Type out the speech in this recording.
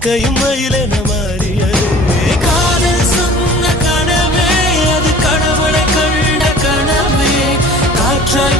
கையும் மயிலென மாறியதே காதல் சொன்ன கனவே அது கடவுளை கண்ட கனவே காற்றாய்